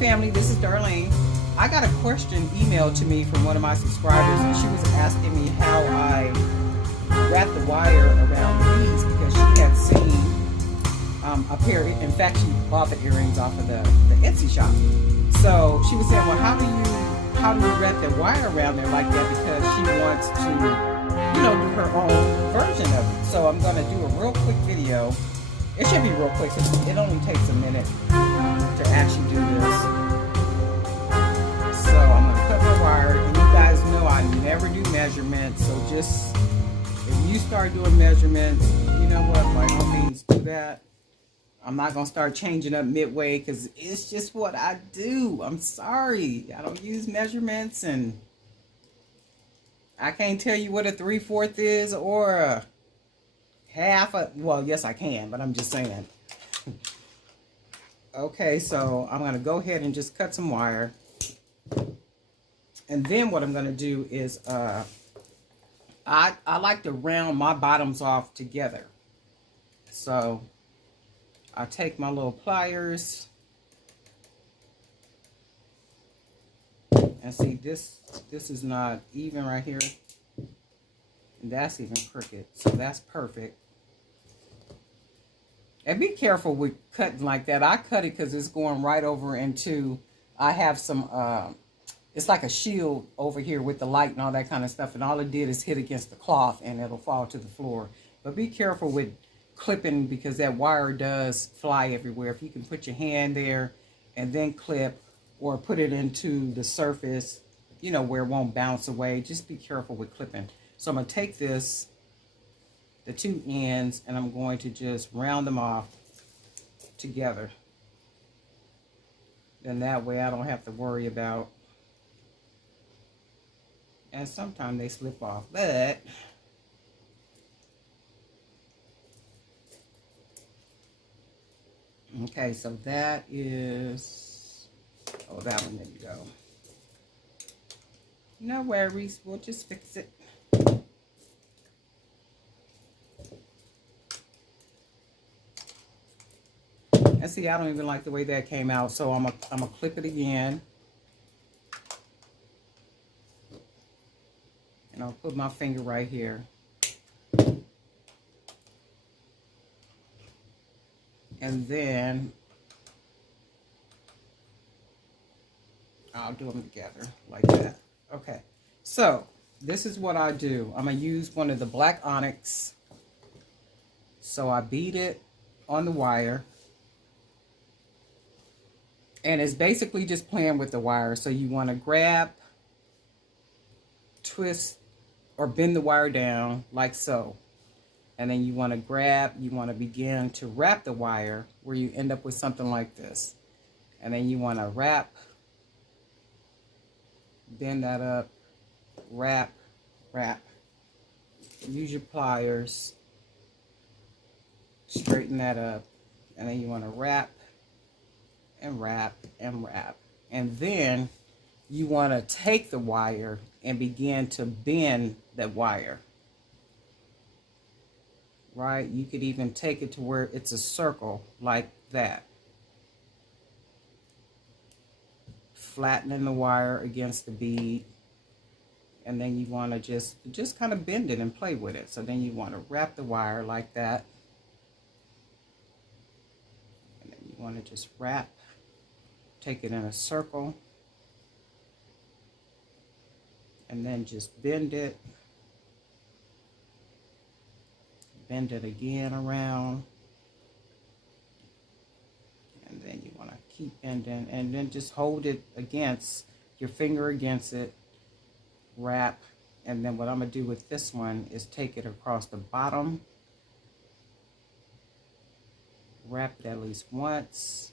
family, this is Darlene. I got a question emailed to me from one of my subscribers, and she was asking me how I wrap the wire around the beads because she had seen a pair. In fact, she bought the earrings off of the Etsy shop. So she was saying, well, how do you wrap the wire around there like that, because she wants to, you know, do her own version of it. So I'm going to do a real quick video. It should be real quick because it only takes a minute to actually do this. So I'm going to cut my wire, and you guys know I never do measurements, so just if you start doing measurements, you know what, by all means do that. I'm not going to start changing up midway because it's just what I do. I'm sorry. I don't use measurements, and I can't tell you what a 3/4 is or a half. Well, yes, I can, but I'm just saying. Okay, so I'm going to go ahead and just cut some wire. And then what I'm going to do is I like to round my bottoms off together. So I take my little pliers, and see this is not even right here, and that's even crooked, so that's perfect. And be careful with cutting like that. I cut it because it's going right over into, I have some it's like a shield over here with the light and all that kind of stuff, and all it did is hit against the cloth and it'll fall to the floor. But be careful with clipping because that wire does fly everywhere. If you can put your hand there and then clip, or put it into the surface, you know, where it won't bounce away, just be careful with clipping. So I'm going to take this, the two ends, and I'm going to just round them off together. Then that way I don't have to worry about, and sometimes they slip off, but okay, so that is, oh, that one, there you go. No worries, we'll just fix it. And see, I don't even like the way that came out, so I'm gonna clip it again. And I'll put my finger right here. And then I'll do them together like that. Okay, so this is what I do. I'm going to use one of the black onyx. So I bead it on the wire. And it's basically just playing with the wire. So you want to grab, twist, or bend the wire down like so. And then you want to grab, you want to begin to wrap the wire where you end up with something like this. And then you want to wrap, bend that up, wrap, wrap. Use your pliers, straighten that up. And then you want to wrap and wrap and wrap. And then you want to take the wire and begin to bend that wire. Right? You could even take it to where it's a circle like that. Flattening the wire against the bead. And then you want to just kind of bend it and play with it. So then you want to wrap the wire like that. And then you want to just wrap, take it in a circle. And then just bend it. Bend it again around, and then you want to keep bending, and then just hold it against your finger against it, wrap. And then what I'm going to do with this one is take it across the bottom, wrap it at least once,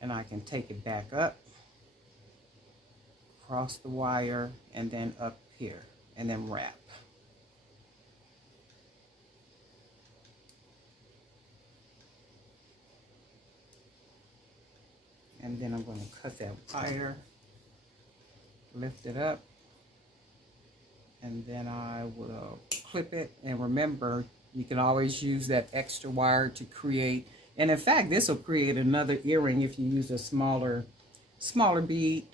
and I can take it back up, across the wire, and then up here, and then wrap. And then I'm going to cut that wire, lift it up, and then I will clip it. And remember, you can always use that extra wire to create, and in fact, this will create another earring if you use a smaller smaller bead.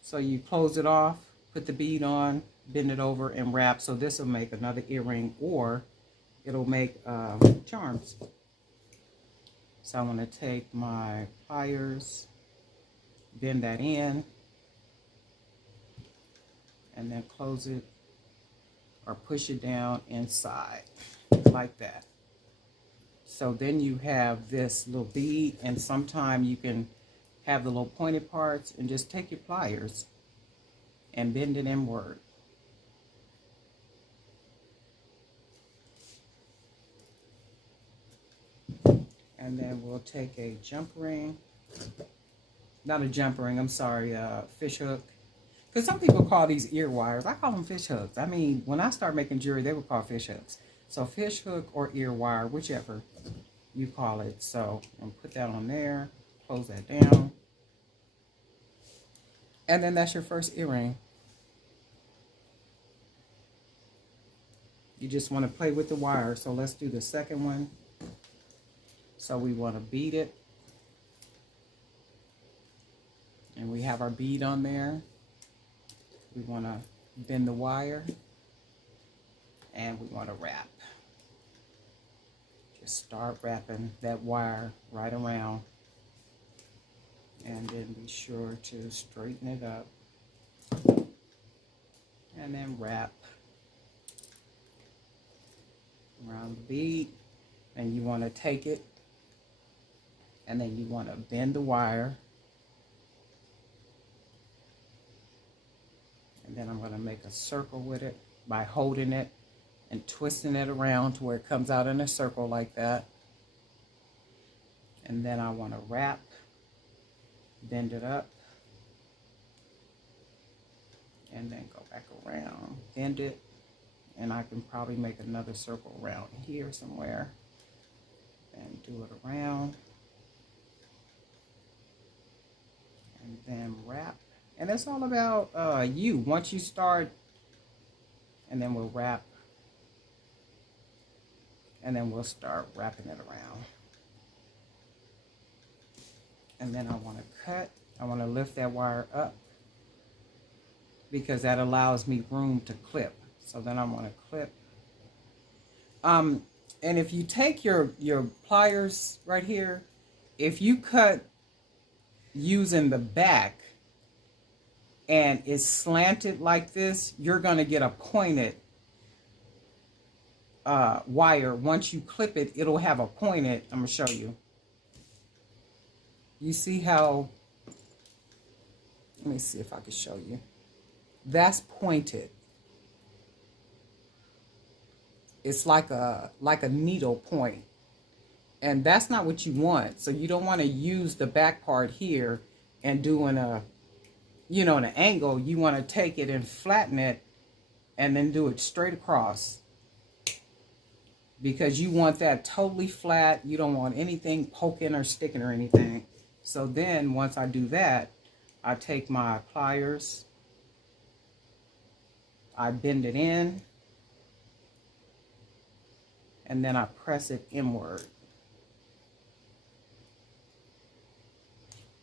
So you close it off, put the bead on, bend it over, and wrap. So this will make another earring, or it'll make charms. So I'm going to take my pliers, bend that in, and then close it or push it down inside like that. So then you have this little bead, and sometime you can have the little pointed parts and just take your pliers and bend it inward. And then we'll take a jump ring, not a jump ring, I'm sorry, fish hook. Because some people call these ear wires, I call them fish hooks. I mean, when I start making jewelry, they would call fish hooks. So fish hook or ear wire, whichever you call it. So I'm gonna put that on there, close that down. And then that's your first earring. You just want to play with the wire. So let's do the second one. So we want to bead it. And we have our bead on there. We want to bend the wire. And we want to wrap. Just start wrapping that wire right around. And then be sure to straighten it up. And then wrap around the bead. And you want to take it. And then you want to bend the wire. And then I'm going to make a circle with it by holding it and twisting it around to where it comes out in a circle like that. And then I want to wrap, bend it up, and then go back around, bend it, and I can probably make another circle around here somewhere and do it around, and then wrap. And it's all about you. Once you start, and then we'll wrap, and then we'll start wrapping it around. And then I want to cut. I want to lift that wire up because that allows me room to clip. So then I want to clip. And if you take your pliers right here, if you cut using the back and it's slanted like this, you're going to get a pointed wire. Once you clip it, it'll have a pointed. I'm going to show you. You see how, let me see if I can show you. That's pointed. It's like a needle point. And that's not what you want. So you don't want to use the back part here and doing a, you know, an angle. You want to take it and flatten it and then do it straight across. Because you want that totally flat. You don't want anything poking or sticking or anything. So then once I do that, I take my pliers, I bend it in, and then I press it inward.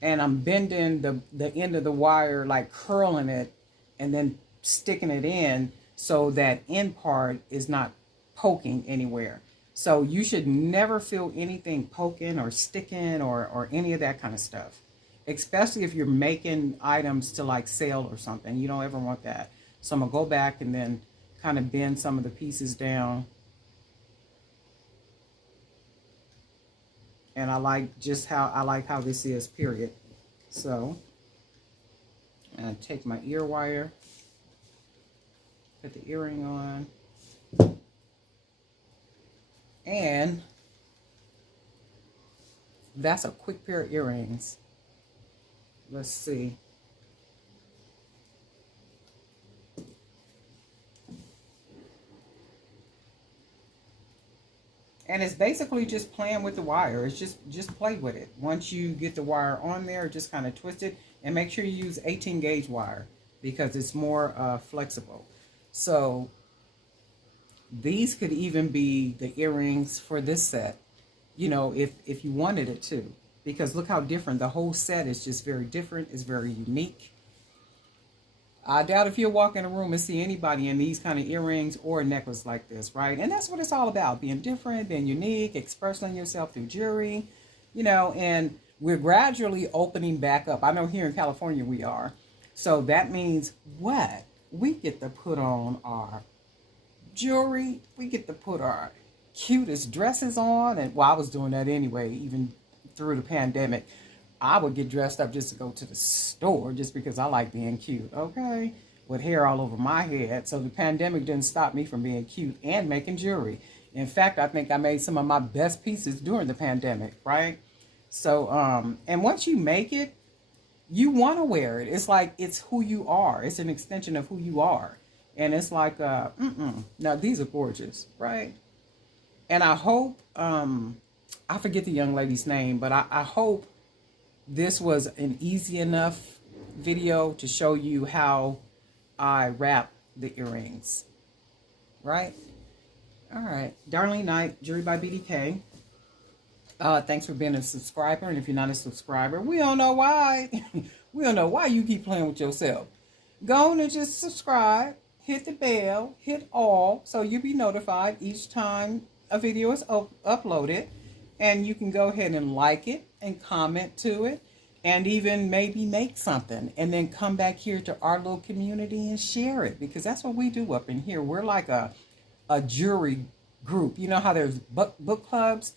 And I'm bending the end of the wire, like curling it, and then sticking it in so that end part is not poking anywhere. So you should never feel anything poking or sticking or any of that kind of stuff. Especially if you're making items to like sell or something. You don't ever want that. So I'm going to go back and then kind of bend some of the pieces down. And I like just how this is, period. So I'm going to take my ear wire, put the earring on. And that's a quick pair of earrings. Let's see. And it's basically just playing with the wire. It's just play with it. Once you get the wire on there, just kind of twist it. And make sure you use 18 gauge wire because it's more flexible. So these could even be the earrings for this set, you know, if you wanted it to. because look how different. The whole set is just very different. It's very unique. I doubt if you'll walk in a room and see anybody in these kind of earrings or a necklace like this, right? And that's what it's all about, being different, being unique, expressing yourself through jewelry, you know, and we're gradually opening back up. I know here in California we are. So that means what? We get to put on our jewelry. We get to put our cutest dresses on. And well, I was doing that anyway, even through the pandemic. I would get dressed up just to go to the store just because I like being cute, okay? With hair all over my head. So the pandemic didn't stop me from being cute and making jewelry. In fact, I think I made some of my best pieces during the pandemic, right? So, and once you make it, you want to wear it. It's like, it's who you are. It's an extension of who you are. And it's like, now these are gorgeous, right? And I hope, I forget the young lady's name, but I hope this was an easy enough video to show you how I wrap the earrings, right? All right, Darlene Knight, Jewelry by BDK. Thanks for being a subscriber, and if you're not a subscriber, we don't know why. We don't know why you keep playing with yourself. Go on and just subscribe, hit the bell, hit all, so you'll be notified each time a video is uploaded, and you can go ahead and like it and comment to it, and even maybe make something, and then come back here to our little community and share it, because that's what we do up in here. We're like a jewelry group. You know how there's book clubs?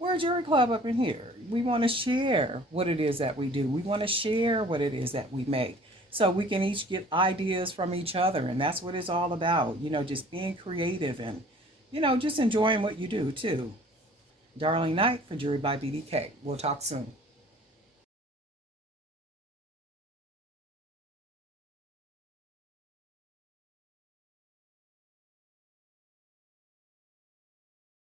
We're a jewelry club up in here. We want to share what it is that we do. We want to share what it is that we make, so we can each get ideas from each other, and that's what it's all about. You know, just being creative and, you know, just enjoying what you do too. Darlene Knight for Jewelry by BDK. We'll talk soon.